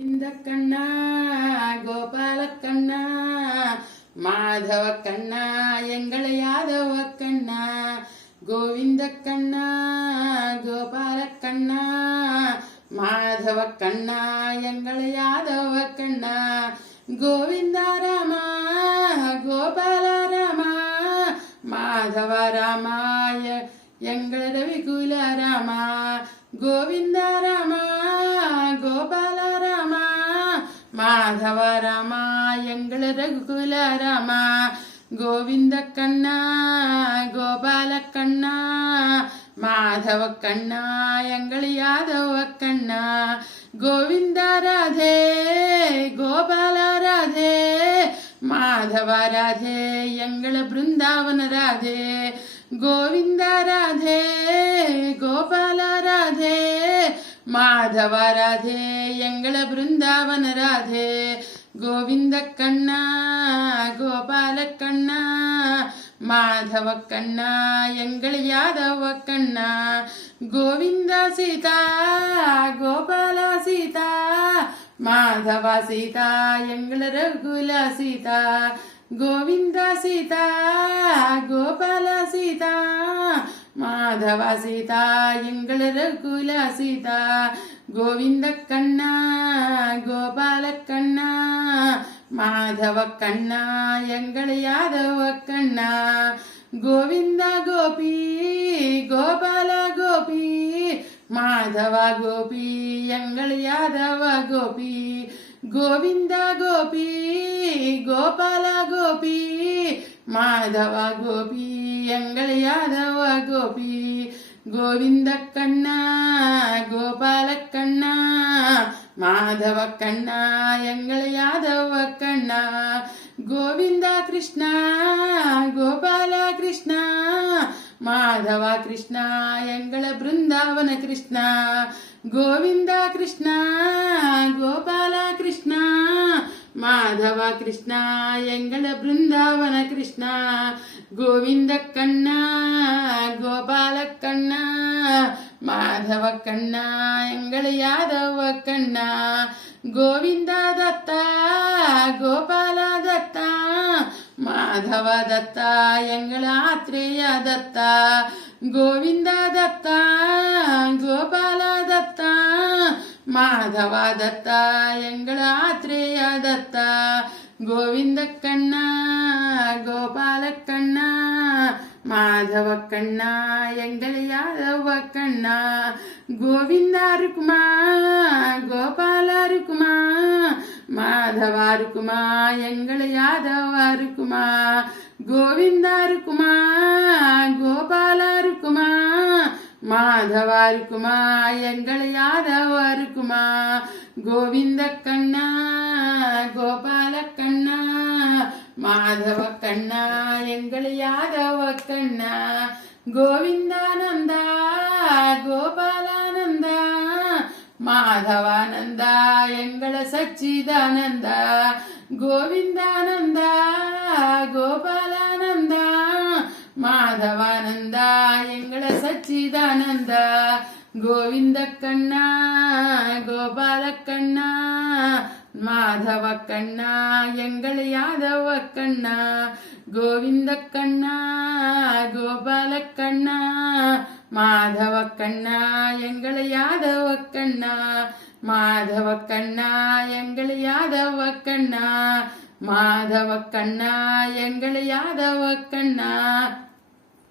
இந்த கண்ணா கோபால கண்ணா மாதவ கண்ணா எங்களை யாதவ கண்ணா கோவிந்த கண்ணா கோபால கண்ணா மாதவ கண்ணா எங்களை யாதவ கண்ணா கோவிந்தா ராமா கோபால ராமா மாதவ ராமாய எங்கள ரவிகுல ராமா கோவிந்தா ராமா கோபால ராமா மாதவ ராமா எங்கள ரகுகுல ராமா கோவிந்த கண்ணா கோபால கண்ணா மாதவ கண்ணா எங்கள யாதவ கண்ணா கோவிந்த ராதே கோபால ராதே மாதவ ராதே எங்கள பிருந்தாவன ராதே கோவிந்த ராதே கோபாಲ ರಾಧೆ ಮಾಧವ ರಾಧೆ ಎಂಗಳ ಬೃಂದಾವನ ರಾಧೆ ಗೋವಿಂದ ಕಣ್ಣ ಗೋಪಾಲ ಕಣ್ಣ ಮಾಧವ ಕಣ್ಣ ಎಂಗಳ ಯಾದವ ಕಣ್ಣ ಗೋವಿಂದ ಸೀತಾ ಗೋಪಾಲ ಸೀತಾ ಮಾಧವ ಸೀತಾ ಎಂಗಳ ರಘುಲ ಸೀತಾ ಗೋವಿಂದ ಸೀತಾ ಗೋಪಾಲ ಸೀತಾ ಮಾಧವ ಸೀತಾ ಎಂಗಳ ರಘುಲ ಸೀತಾ ಗೋವಿಂದ ಕಣ್ಣ ಗೋಪಾಲ ಕಣ್ಣ ಮಾಧವ ಕಣ್ಣ ಎಂಗಳ ಯಾದವ ಕಣ್ಣ ಗೋವಿಂದ ಗೋಪಿ ಗೋಪಾಲ ಗೋಪಿ ಮಾಧವ ಗೋಪಿ ಎಂಗಳ ಯಾದವ ಗೋಪಿ ಗೋವಿಂದ ಗೋಪಿ ಗೋಪಾಲ ಗೋಪಿ ಮಾಧವ ಗೋಪಿ ಎಂಗಳ ಯಾದವ ಗೋಪಿ ಗೋವಿಂದ ಕಣ್ಣ ಗೋಪಾಲ ಕಣ್ಣ ಮಾಧವ ಕಣ್ಣ ಎಂಗಳ ಯಾದವ ಕಣ್ಣ ಗೋವಿಂದ ಕೃಷ್ಣ ಗೋಪಾಲ ಕೃಷ್ಣ ಮಾಧವ ಕೃಷ್ಣ ಎಂಗಳ ಬೃಂದಾವನ ಕೃಷ್ಣ ಗೋವಿಂದ ಕೃಷ್ಣ ಗೋಪಾಲ ಕೃಷ್ಣ ಮಾಧವ ಕೃಷ್ಣ ಎಂಗಳ ಬೃಂದಾವನ ಕೃಷ್ಣ ಗೋವಿಂದ ಕಣ್ಣ ಗೋಪಾಲ ಕಣ್ಣ ಮಾಧವ ಕಣ್ಣ ಎಂಗಳ ಯಾದವ ಕಣ್ಣ ಗೋವಿಂದ ದತ್ತ ಗೋಪಾಲ ದತ್ತ ಮಾಧವ ದತ್ತ ಎಂಗಳ ಆತ್ರೇಯ ದತ್ತ ಗೋವಿಂದ ದತ್ತ ಗೋಪಾಲ ದತ್ತ ಮಾಧವ ದತ್ತ ಎಂಗಳ ಆತ್ರೇಯ ದತ್ತ ಗೋವಿಂದ ಕಣ್ಣ ಗೋಪಾಲ ಕಣ್ಣ ಮಾಧವ ಕಣ್ಣ ಎಂಗಳ ಯಾದವ ಕಣ್ಣ ಗೋವಿಂದ ರುಕ್ಮ ಗೋಪಾಲ ರುಕ್ಮ ಮಾಧವ ರುಕ್ಮ ಎಂಗಳ ಯಾದವ ರುಕ್ಮ ಗೋವಿಂದ ರುಕ್ಮ ಗೋಪಾಲ ರುಕ್ಮ ಮಾಧವ ರುಕ್ಮ ಎಂಗಳ ಯಾದವ ರುಕ್ಮ ಗೋವಿಂದ ಕಣ್ಣ ಗೋಪಾಲ ಕಣ್ಣ ಮಾಧವ ಕಣ್ಣ ಎಂಗಳ ಯಾದವ ಕಣ್ಣ ಗೋವಿಂದಾನಂದ ಗೋಪಾಲಾನಂದ ಮಾಧವಾನಂದ ಎಂಗಳ ಸಚ್ಚಿದಾನಂದ ಗೋವಿಂದಾನಂದ ಗೋಪಾಲಾನಂದ ಮಾಧವಾನಂದ ಎಂಗಳ ಸಚ್ಚಿದಾನಂದ ಗೋವಿಂದ ಕಣ್ಣ ಗೋಪಾಲ ಕಣ್ಣ ಮಾಧವ ಕಣ್ಣ ಎಂಗಳ ಯಾದವ ಕಣ್ಣ ಗೋವಿಂದ ಕಣ್ಣ ಗೋಪಾಲ ಕಣ್ಣ ಮಾಧವ ಕಣ್ಣ ಎಂಗಳ ಯಾದವ ಕಣ್ಣ ಮಾಧವ ಕಣ್ಣ ಎಂಗಳ ಯಾದವ ಕಣ್ಣ ಮಾಧವ ಕಣ್ಣ ಎಂಗಳ ಯಾದವ ಕಣ್ಣ